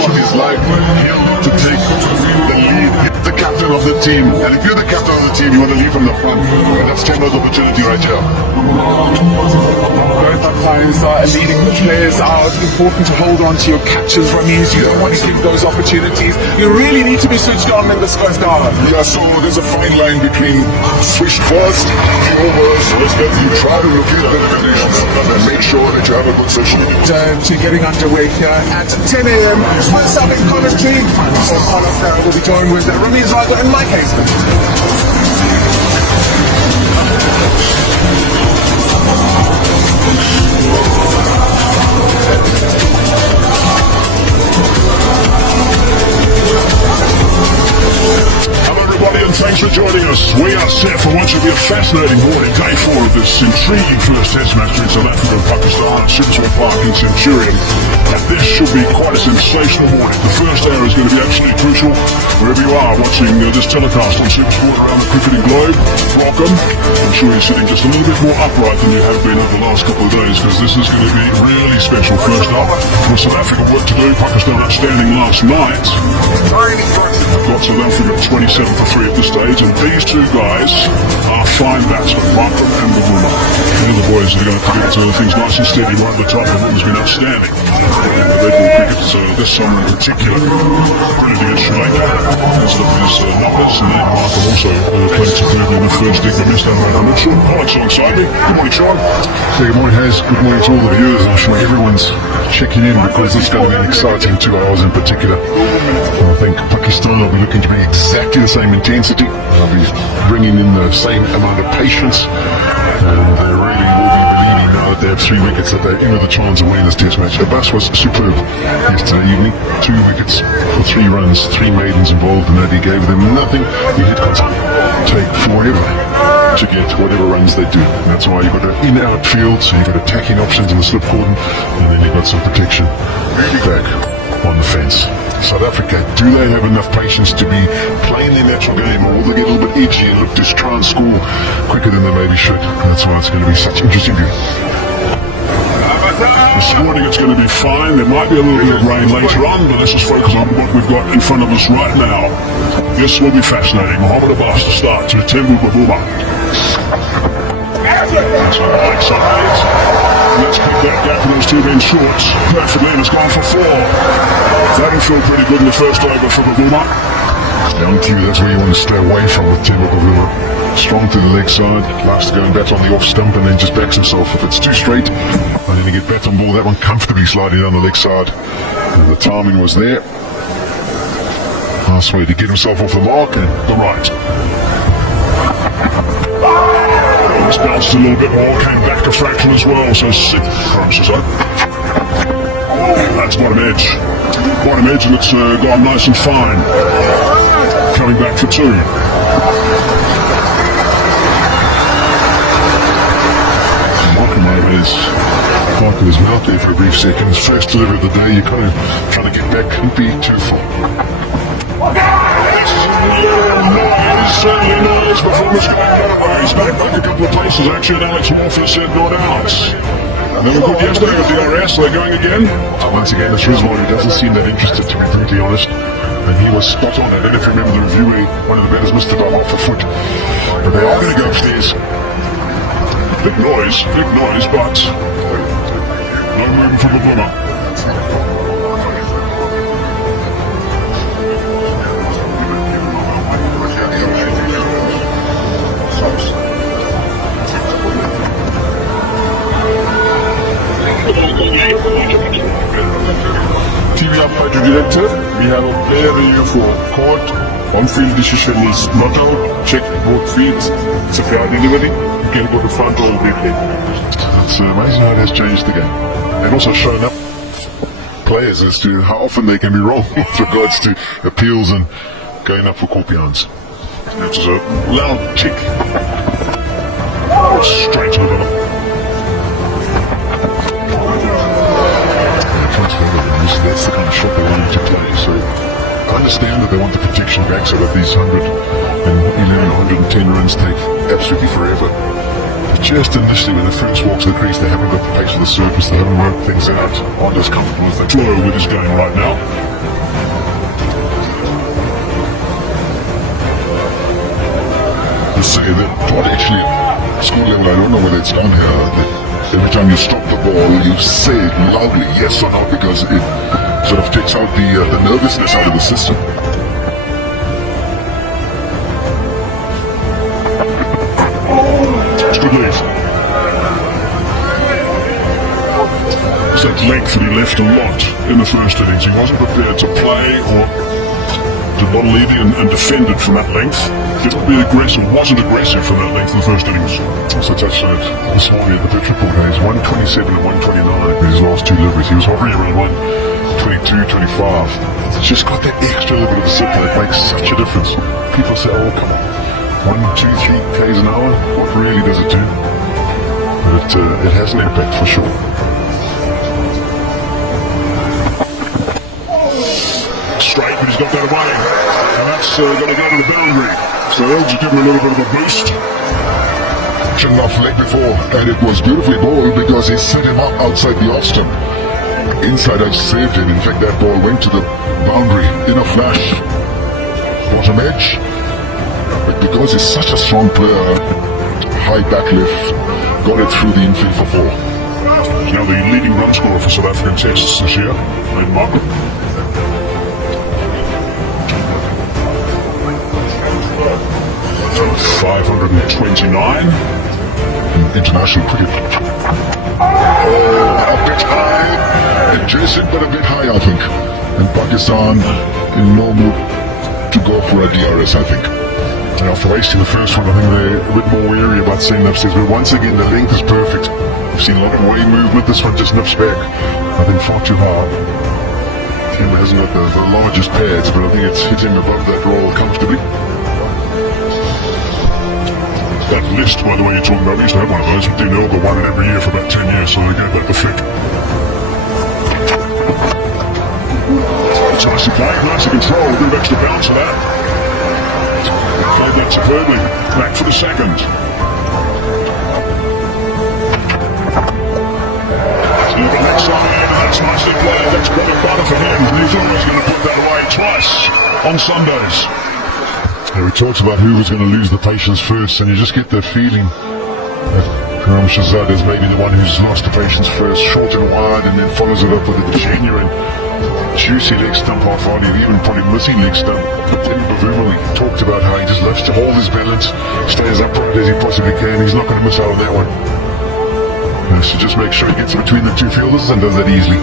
of his life, he'll look to take the lead. He's the captain of the team, and if you're the captain of the team, you want to lead from the front, and that's Tembo's opportunity right here. Both umpires are leading the players out. Important to hold on to your catches, Ramiz. You don't want to give those opportunities. You really need to be switched on in this first hour. Yeah, so there's a fine line between switch first, overs, you try to look at the conditions and make sure that you have a good session. To getting underway here at 10 a.m. Myself in commentary. So Carlos Farah will be joined with Ramiz Rago and Mike Hayes. And thanks for joining us. We are set for what should be a fascinating morning, day 4 of this intriguing first test match between South Africa and Pakistan at Supersonic Park in Centurion. And this should be quite a sensational morning. The first hour is going to be absolutely crucial. Wherever you are watching this telecast on Supersport around the cricketing globe, welcome. I'm sure you're sitting just a little bit more upright than you have been over the last couple of days, because this is going to be really special first up. For South Africa work to do. Pakistan outstanding last night. Got South Africa 27 for 3 at this stage, and these two guys are fine batsmen, Markham and Bahuma. They're the boys that are going to keep things nice and steady right at the top. Bahuma's been outstanding in the red ball cricket, so this summer in particular, brilliant against Sri Lanka. Let's look at his numbers, and then Markham also played superbly in the first dig. They missed out on 100. Sean Pollock's alongside me. Good morning, Sean. Hey, good morning, Hayes. Good morning to all the viewers. I'm sure everyone's checking in because this is going to be an exciting 2 hours in particular. I think Pakistan will be looking to bring exactly the same intensity. They'll be bringing in the same amount of patience, and they really will be believing now that they have 3 wickets that they're in with a chance of winning this test match. Abbas was superb yesterday evening. 2 wickets for 3 runs, 3 maidens involved in that. He gave them nothing. He did take forever to get whatever runs they do. And that's why you've got an in-out field, so you've got attacking options in the slip cordon, and then you've got some protection back on the fence. South Africa, do they have enough patience to be playing their natural game, or will they get a little bit edgy and look to try and score quicker than they maybe should? And that's why it's going to be such interesting viewing. This morning it's going to be fine. There might be a little bit of rain later on, but let's just focus on what we've got in front of us right now. This will be fascinating. Mohammed Abbas to start to Tembu Bahuma. That's on the right side. Let's pick that gap in those 2 men shorts perfectly, and it's gone for 4. That will feel pretty good in the first over for Bahuma. Down to you, that's where you want to stay away from with Tembu Bahuma. Strong to the leg side, likes to go and bat on the off stump and then just backs himself. If it's too straight, and then he get bat on ball, that one comfortably sliding down the leg side. And the timing was there. Nice way to get himself off the mark and the right. Just bounced a little bit more, came back a fraction as well, so 6 crunches up. That's bottom edge. Bottom edge, and it's gone nice and fine. Coming back for 2. Markham over his part of his mouth there for a brief second. His first delivery of the day, you're kind of trying to get back, couldn't be too far. Certainly noise. Performance going well. He's back a couple of places actually, and Alex Morpher said not out. And then we put yesterday with DRS, they're going again. Once again, it's Rizwan who doesn't seem that interested, to be brutally honest. And he was spot on. I don't know if you remember the review where one of the batters missed it by half a foot. But they are going to go upstairs. Big noise, but no movement from the Bahuma. TV umpire director, we have a player review for court. On-field decision is not out. Check both fields. It's a fair delivery. You can go to front or replay. It's amazing how it has changed the game. And also shown up players as to how often they can be wrong with regards to appeals and going up for corpians. Which is a loud kick. Straight to the middle. That's the kind of shot they want him to play. So I understand that they want the protection back so that these 111 or 110 runs take absolutely forever. But just initially when the first walks the crease, they haven't got the pace of the surface, they haven't worked things out, aren't as comfortable as they flow with his game right now. to say that what actually school level, I don't know whether it's done here, that every time you stop the ball, you say it loudly, yes or no, because it sort of takes out the nervousness out of the system. It's good leave. It's that length that he left a lot in the first innings. He wasn't prepared to play or did not lead and defended from that length. Didn't be aggressive, wasn't aggressive from that length in the first innings. Also touched on it this morning at the pitch report. He's 127 and 129 in his last two deliveries. He was hovering around 122, 25. It's just got that extra little bit of zip that makes such a difference. People say, oh, come on, 1, 2, 3 k's an hour, what really does it do? But it has an impact for sure. Straight, but he's got that away. And that's going to go to the boundary. So they'll just give him a little bit of a boost. Shouldn't have leg before, and it was beautifully bowled because he set him up outside the off stump. Inside out saved him. In fact, that ball went to the boundary in a flash. Bottom edge. But because he's such a strong player, high back lift, got it through the infield for 4. He's now the leading run scorer for South African tests this year. Ed Markham. 529. International cricket. Oh, a bit high. Adjacent, but a bit high, I think. And Pakistan in no mood to go for a DRS, I think. And after wasting the first one, I think they're a bit more wary about saying upstairs. But once again, the length is perfect. We've seen a lot of way movement. This one just nips back. I think far too hard. Tim hasn't got the largest pads, but I think it's hit him above that roll comfortably. That list, by the way, you're talking about, we used to have one of those. Dean Elgar won it every year for about 10 years, so they gave that the flick. It's nicely played, nicely controlled, a bit of extra bounce for that. Played that superbly. Back for the second. Over the next side, and that's nicely played. That's bread and butter for him. He's always going to put that away twice on Sundays. Yeah, we talked about who was going to lose the patience first, and you just get the feeling that Karam Shahzad is maybe the one who's lost the patience first, short and wide, and then follows it up with a genuine, juicy leg stump half volley, even probably missing leg stump. Tim Bavuma, we talked about how he just loves to hold his balance, stay as upright as he possibly can. He's not going to miss out on that one. So just make sure he gets between the two fielders and does that easily.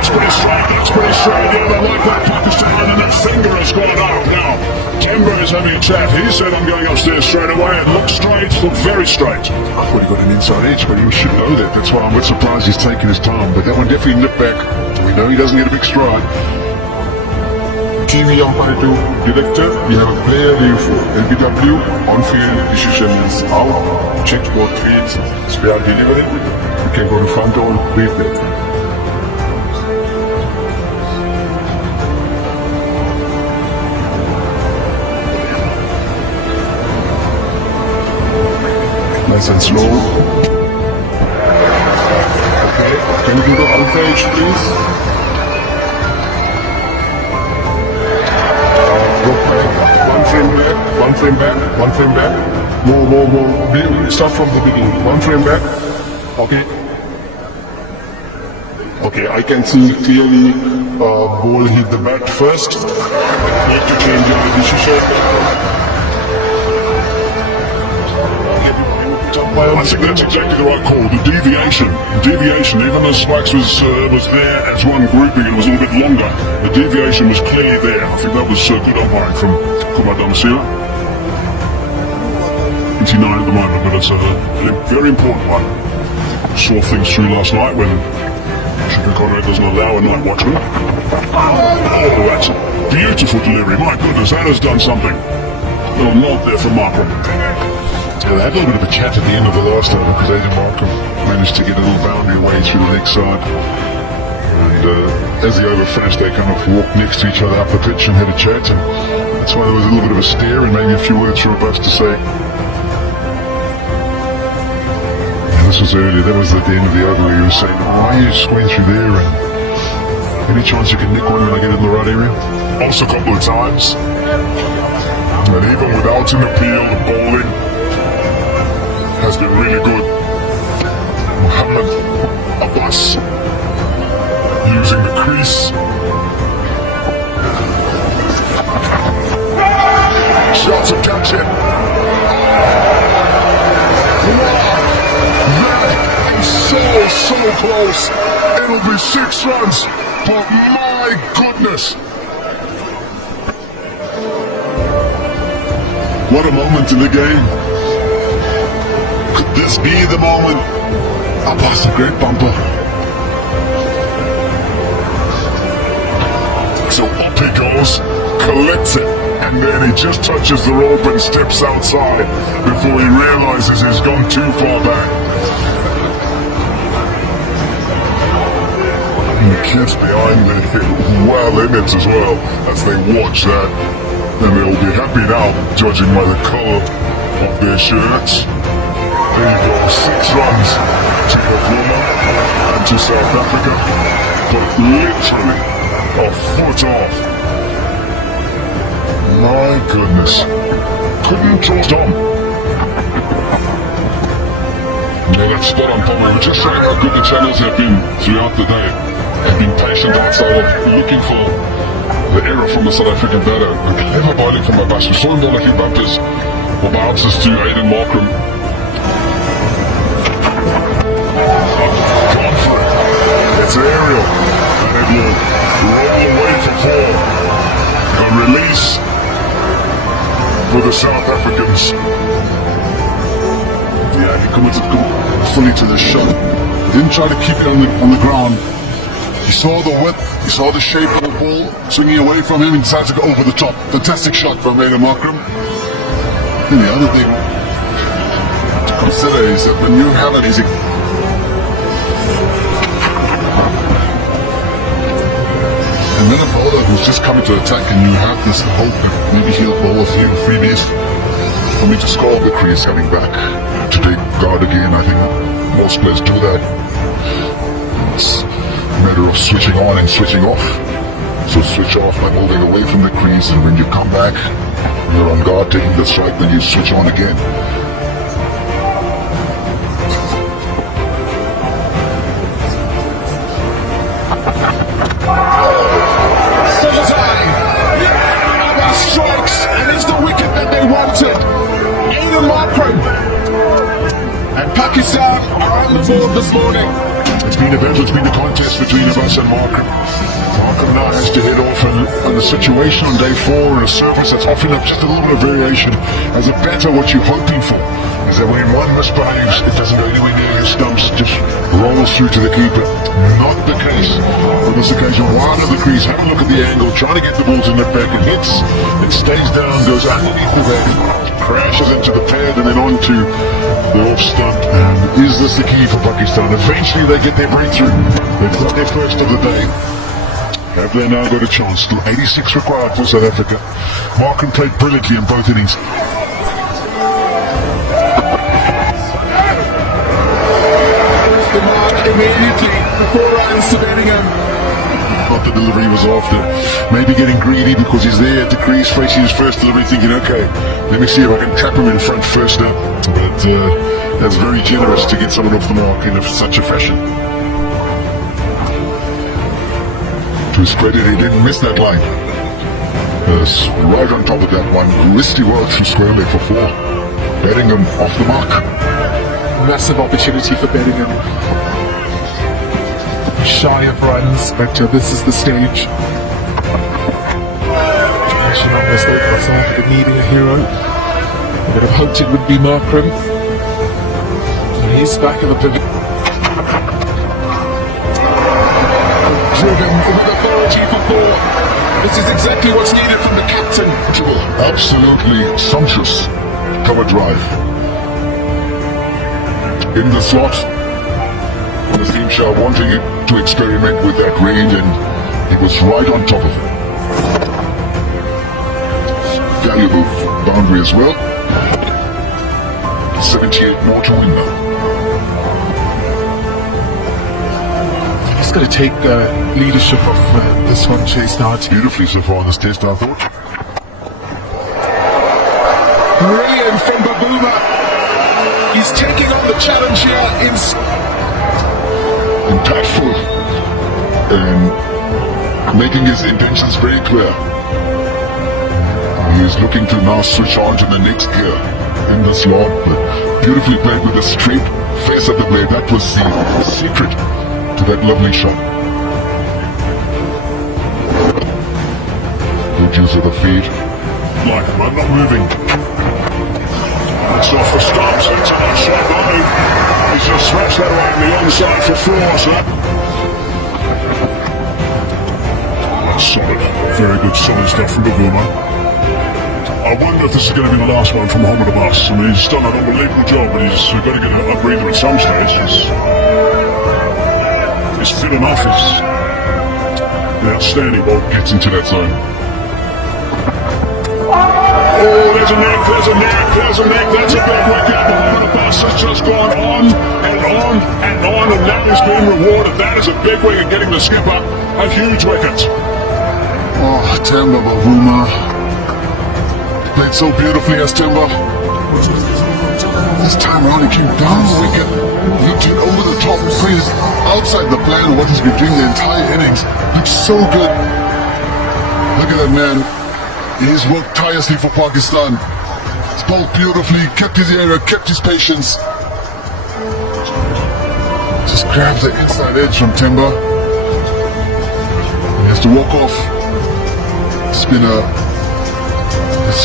That's pretty straight, yeah, I like that Pakistan, and that finger has gone up now. Timber is having a chat. He said, I'm going upstairs straight away. It looks straight, looked very straight. I thought he got an inside edge, but he should know that. That's why I'm a bit surprised he's taking his time. But that one definitely nipped back. We know he doesn't get a big stride. TV umpire to director, we have a player review for LBW, on-field decision is out, check both feeds, spare delivery, you can go to front door, wait there. Nice and slow. Okay, can you do the outrage please? One frame back. More. Start from the beginning. One frame back. Okay. Okay, I can see clearly ball hit the bat first. Need to change your decision. I think that's exactly the right call. The deviation, even though Spikes was there as one grouping, it was a little bit longer. The deviation was clearly there. I think that was good umpiring from Kumar Damasila. 89 at the moment, but it's a very important one. Saw things through last night when Sugar Conrad doesn't allow a night watchman. Oh, that's a beautiful delivery. My goodness, that has done something. A little nod there for Markham. Yeah, they had a little bit of a chat at the end of the last over because Adrian Markham managed to get a little boundary away through the next side. And as the over finished, they kind of walked next to each other up the pitch and had a chat. And that's why there was a little bit of a stare and maybe a few words from us to say. Yeah, this was earlier. That was at the end of the over where he was saying, why are you just going through there? And Any chance you can nick one when I get in the right area? Also a couple of times. And even without an appeal, the bowling has been really good. Muhammad Abbas using the crease. Shots of catch it. That is so close. It'll be 6 runs, but my goodness. What a moment in the game. Could this be the moment? Abbas, a great bumper. So up he goes, collects it, and then he just touches the rope and steps outside before he realizes he's gone too far back. And the kids behind me well in it as well as they watch that, and they'll be happy now, judging by the colour of their shirts. There you go, 6 runs to Oklahoma and to South Africa, but literally a foot off. My goodness. Couldn't draw Tom. Yeah, that's spot on, Tom. We were just saying how good the channels have been throughout the day. And being patient outside of looking for the error from the South African batter. A clever bowling from Abbas. We saw him down a few bumpers or bounces to Aiden Markram. Gone for it. It's aerial. And it will roll away for 4. A release for the South Africans. Yeah, he committed fully to the shot. He didn't try to keep it on the ground. He saw the width, he saw the shape of the ball swinging away from him and decided to go over the top. Fantastic shot from Aiden Markram. And the other thing to consider is that when you have an easy and then a bowler who's just coming to attack and you have this hope that maybe he'll bowl a few freebies for me to score the crease coming back to take guard again. I think most players do that. It's a matter of switching on and switching off. So switch off by moving away from the crease, and when you come back, you're on guard taking the strike, then you switch on again. Strikes, and it's the wicket that they wanted. Aiden Markram and Pakistan are on the board this morning. It's been a battle, it's been a contest between Abbas and Markram. Markram now has to head off on a situation on day 4 and a surface that's offering up just a little bit of variation. As a batter, what you're hoping for is that when one misbehaves, it doesn't go anywhere near your stumps, just rolls through to the keeper. Not the case on this occasion. Wide of the crease, have a look at the angle, trying to get the ball to nip back. It hits, it stays down, goes underneath the back, crashes into the pad and then onto the off stump. And is this the key for Pakistan? Eventually they get their breakthrough. They've got their first of the day. Have they now got a chance? Still 86 required for South Africa. Markram played brilliantly in both innings. The mark immediately, the 4 runs to Bellingham. What the delivery was after. Maybe getting greedy because he's there at the crease facing his first delivery thinking, okay, let me see if I can trap him in front first up. But that's very generous to get someone off the mark in such a fashion. To his credit, he didn't miss that line. Right on top of that one, Risty works from square leg for 4. Bellingham off the mark. Massive opportunity for Bellingham. Shy of runs, but this is the stage. Passion on this day for South Africa needing a hero. I would have hoped it would be Markram. And he's back in the pivot. Driven with authority for 4. This is exactly what's needed from the captain. Absolutely sumptuous cover drive. In the slot, the team shot wanting it to experiment with that range, and he was right on top of it. Valuable boundary as well. 78 more to win now. just got to take leadership of this one, Chase. Now it's Beautifully so far in this test, I thought. brilliant from Babuma. He's taking on the challenge here Impactful and making his intentions very clear. He is looking to now switch on to the next gear in this lob, but beautifully played with a straight face of the blade. That was the secret to that lovely shot. Good use of the feet. Like, I'm not moving. It's off the stumps. It's a nice shot by. He's just smashed that right on the onside for four, so. That's solid. Very good, solid stuff from Babuma. I wonder if this is going to be the last one from Mohamed Abbas. I mean, he's done an unbelievable job, but he's got to get a breather at some stage. He's fit enough. He's an outstanding ball. Gets into that zone. Oh, there's a neck, there's a neck, there's a neck. That's a big wicket. Mohamed Abbas has just gone on and on and on, and now he's being rewarded. That is a big wicket, getting the skip up. A huge wicket. Oh, Temba Bavuma. Played so beautifully as Temba. This time around he came down the wicket, looked it over the top, played it outside the plan of what he's been doing the entire innings. Looks so good. Look at that man. He's worked tirelessly for Pakistan. He's bowled beautifully, kept his area, kept his patience. Just grabs the inside edge from Temba. He has to walk off. It's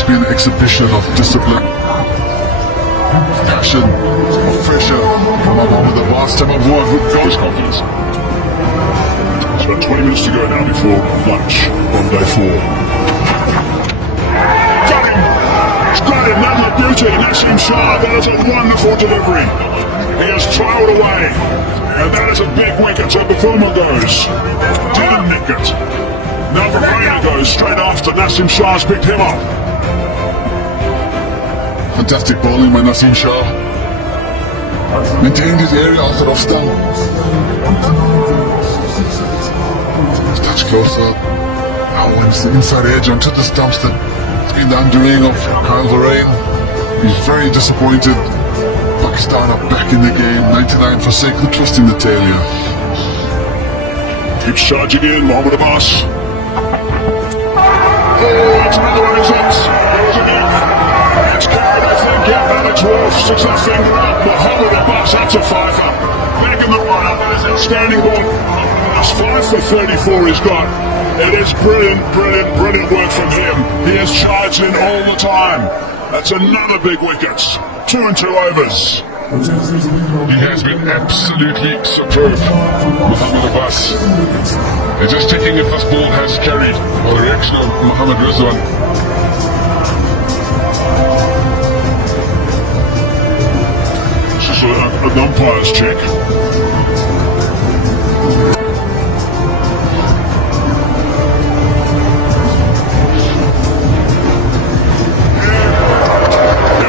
been an exhibition of discipline, of passion, of pressure from Mohamed Abbas. Temba Bavuma with goes confidence. It's about 20 minutes to go now before lunch on day 4. Got him, Nana Beauty, Nassim Shah. That is a wonderful delivery. He has trailed away, and that is a big wicket. So Babuma goes, didn't nick it. Now Varela goes straight after. Nassim Shah's picked him up. Fantastic bowling by Nassim Shah. Maintained his area after off stump. Touch closer. Now wins the inside edge onto the stumps. It's been the undoing of Kyle Varane. He's very disappointed. Pakistan are back in the game. 99 for 6. The twist in the tail here. Keeps charging in, Mohamed Abbas. Oh, that's another one, is it? There was a nick. It's carried, I think. Yeah, Alex Wolf sticks that finger up. Mohamed Abbas, that's a fiver. Back in the run-up. Standing ball. That's 5 for 34 he's got. It is brilliant, brilliant, brilliant work from him. He has charged in all the time. That's another big wicket. 2 and 2 overs. He has been absolutely superb, Mohamed Abbas. They're just checking if this ball has carried or the reaction of Mohamed Rizwan. This is an umpire's check.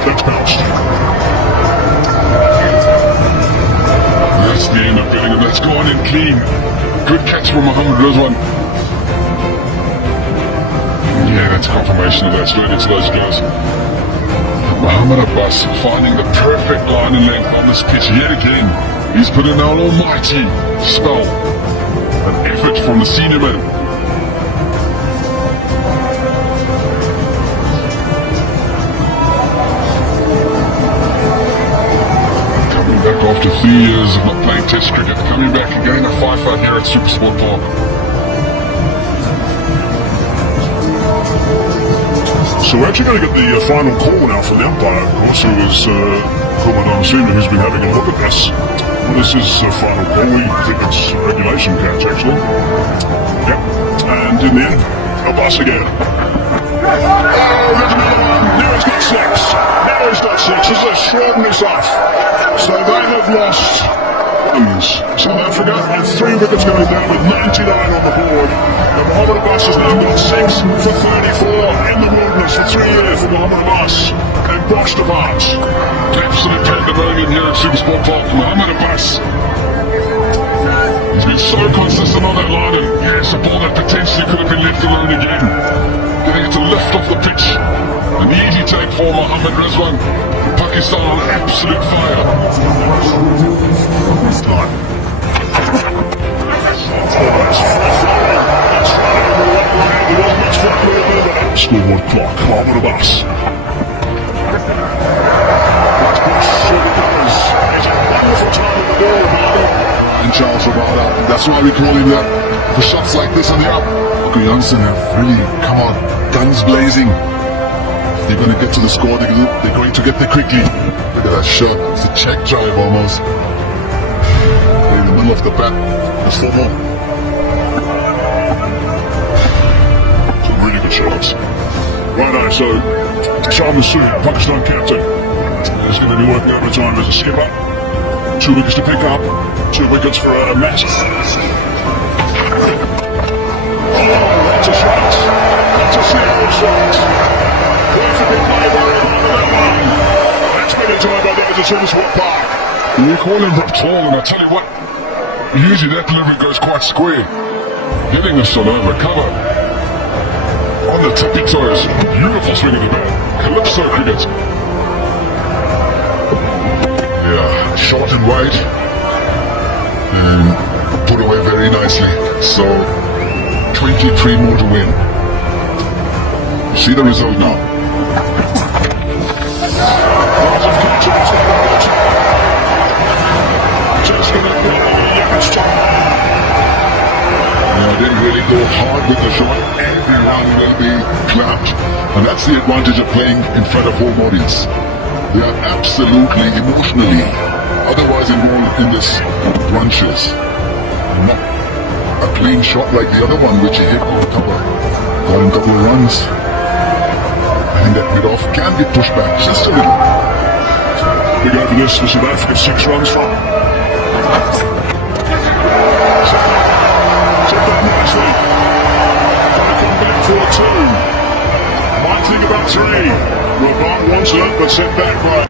That's bounced. That's the end of getting it. That's gone in clean. Good catch from Mohamed Rizwan. Yeah, that's confirmation of that. Straight into those gears. Mohamed Abbas finding the perfect line and length on this pitch yet again. He's put in an almighty spell. An effort from the senior man. Back after 3 years of not playing Test cricket, coming back and getting a five-out here at Supersport Park. So we're actually going to get the final call now from the umpire, of course, who was Kuman Senior, who's been having a look at this. Well, this is the final call. We think it's a regulation catch, actually. Yep. And in the end, Abbas again. Oh, there's another one. Now he's got 6. Now he's got 6. This is extraordinary stuff. So they have lost South Africa and 3 wickets going down with 99 on the board. And Mohamed Abbas has now got 6 for 34 in the wilderness for 3 years for Mohamed Abbas and brushed apart. Absolute pandemonium here at Supersport Park. Mohamed Abbas He's been so consistent on that line, and yes, a ball that potentially could have been left alone again. Getting it to lift off the pitch. An easy take for Mohammad Rizwan. Pakistan on absolute fire. Time. Scoreboard clock, Mohammad Abbas. And Charles Rabada. That's why we call him that. For shots like this in the up. Uncle Janssen have really come on, guns blazing. They're going to get to the score. They're going to get there quickly. Look at that shot. It's a check drive almost. In the middle of the bat. There's 4 more. Some really good shots. Righto, so Shah Massoud, Pakistan captain, is going to be working overtime as a skipper. 2 wickets to pick up. 2 wickets for a match. Oh, that's a shot. That's a single shot. Perfectly played by that one. That's been enjoyed by those at Silversworth Park. We call him up tall, and I tell you what, usually that delivery goes quite square. Getting this all over cover. On the tippy toes. Beautiful swing of the bat. Calypso cricket. Yeah, short and wide. And put away very nicely. So, 23 more to win. See the result now. Didn't really go hard with the shot. Everyone will be clapped. And that's the advantage of playing in front of home audience. They are absolutely emotionally otherwise involved in this bunches. Not a clean shot like the other one which he hit on cover. Got him a couple of runs. I think that mid-off can be pushed back just a little. Big over this for South Africa, 6 runs from. Nicely. Gonna come back for 2. Might think about 3. Well, Bart wants it, but set back by